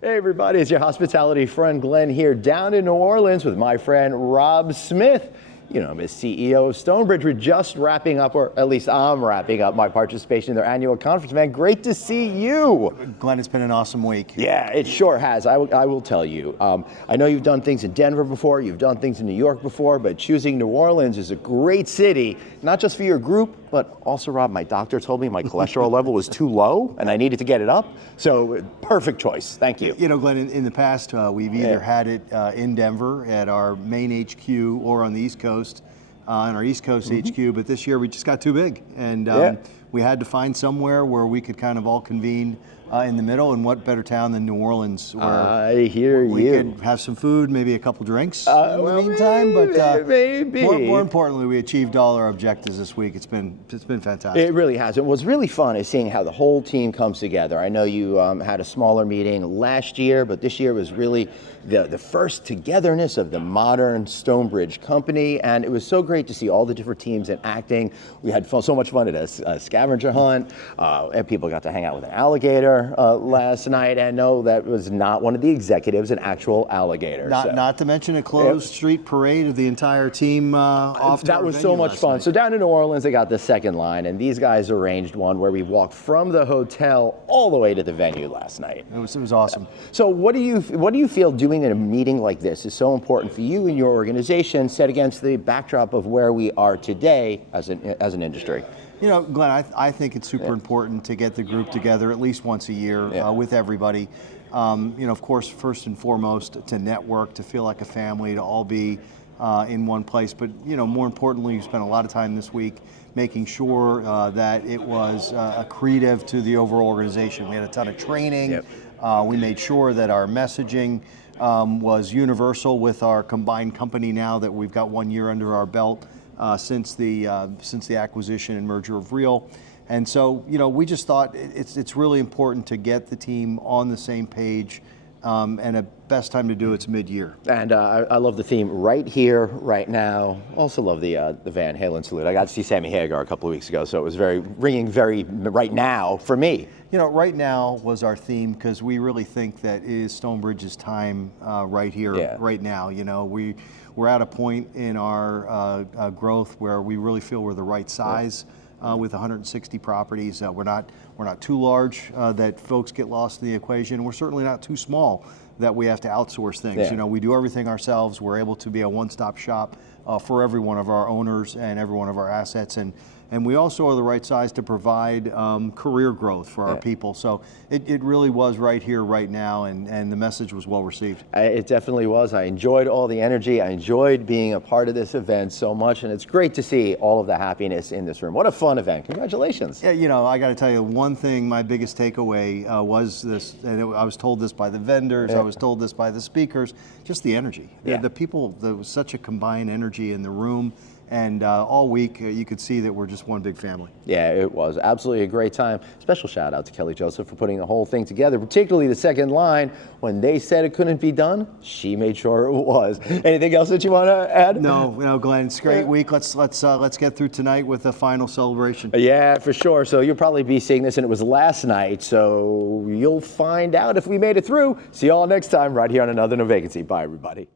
Hey everybody, it's your hospitality friend Glenn here down in New Orleans with my friend Rob Smith. You know him as CEO of Stonebridge. We're just wrapping up, or at least I'm wrapping up my participation in their annual conference. Man, great to see you. Glenn, it's been an awesome week. Yeah, it sure has. I will tell you. I know you've done things in Denver before, you've done things in New York before, but choosing New Orleans is a great city, not just for your group, but also, Rob, my doctor told me my cholesterol level was too low and I needed to get it up. So perfect choice. Thank you. You know, Glenn, in the past, we've either had it in Denver at our main HQ or on the East Coast, on our East Coast HQ, but this year we just got too big. And we had to find somewhere where we could kind of all convene in the middle, and what better town than New Orleans, where I hear we you. could have some food, maybe a couple drinks in the meantime. Maybe. More importantly, we achieved all our objectives this week. It's been fantastic. It really has. And what's really fun is seeing how the whole team comes together. I know you had a smaller meeting last year, but this year was really the first togetherness of the modern Stonebridge company, and it was so great to see all the different teams in acting. We had so much fun at a scavenger hunt, and people got to hang out with an alligator last night, and no, that was not one of the executives, an actual alligator. Not to mention a closed street parade of the entire team off. That was so much fun. So down in New Orleans, they got the second line, and these guys arranged one where we walked from the hotel all the way to the venue last night. It was awesome. So what do you feel doing in a meeting like this is so important for you and your organization, set against the backdrop of where we are today as an industry? You know, Glenn, I think it's super important to get the group together at least once a year with everybody. You know, of course, first and foremost, to network, to feel like a family, to all be in one place. But, you know, more importantly, we spent a lot of time this week making sure that it was accretive to the overall organization. We had a ton of training. We made sure that our messaging was universal with our combined company now that we've got 1 year under our belt. Since the acquisition and merger of Real. And so, you know, we just thought it's really important to get the team on the same page, and the best time to do it's mid-year. And I love the theme right here, right now. Also love the Van Halen salute. I got to see Sammy Hagar a couple of weeks ago, so it was ringing very right now for me. You know, right now was our theme because we really think that it is Stonebridge's time right here, right now. You know, we're at a point in our growth where we really feel we're the right size with 160 properties. We're not too large that folks get lost in the equation. We're certainly not too small that we have to outsource things. You know, we do everything ourselves. We're able to be a one-stop shop for every one of our owners and every one of our assets. And we also are the right size to provide career growth for our people. So it really was right here, right now, and the message was well received. It definitely was. I enjoyed all the energy. I enjoyed being a part of this event so much, and it's great to see all of the happiness in this room. What a fun event. Congratulations. Yeah, you know, I got to tell you, one thing, my biggest takeaway was this, and I was told this by the vendors, I was told this by the speakers, just the energy. The people, there was such a combined energy in the room. And all week, you could see that we're just one big family. Yeah, it was absolutely a great time. Special shout out to Kelly Joseph for putting the whole thing together, particularly the second line. When they said it couldn't be done, she made sure it was. Anything else that you want to add? No, Glenn, it's a great week. Let's get through tonight with the final celebration. Yeah, for sure. So you'll probably be seeing this, and it was last night, so you'll find out if we made it through. See you all next time right here on Another No Vacancy. Bye, everybody.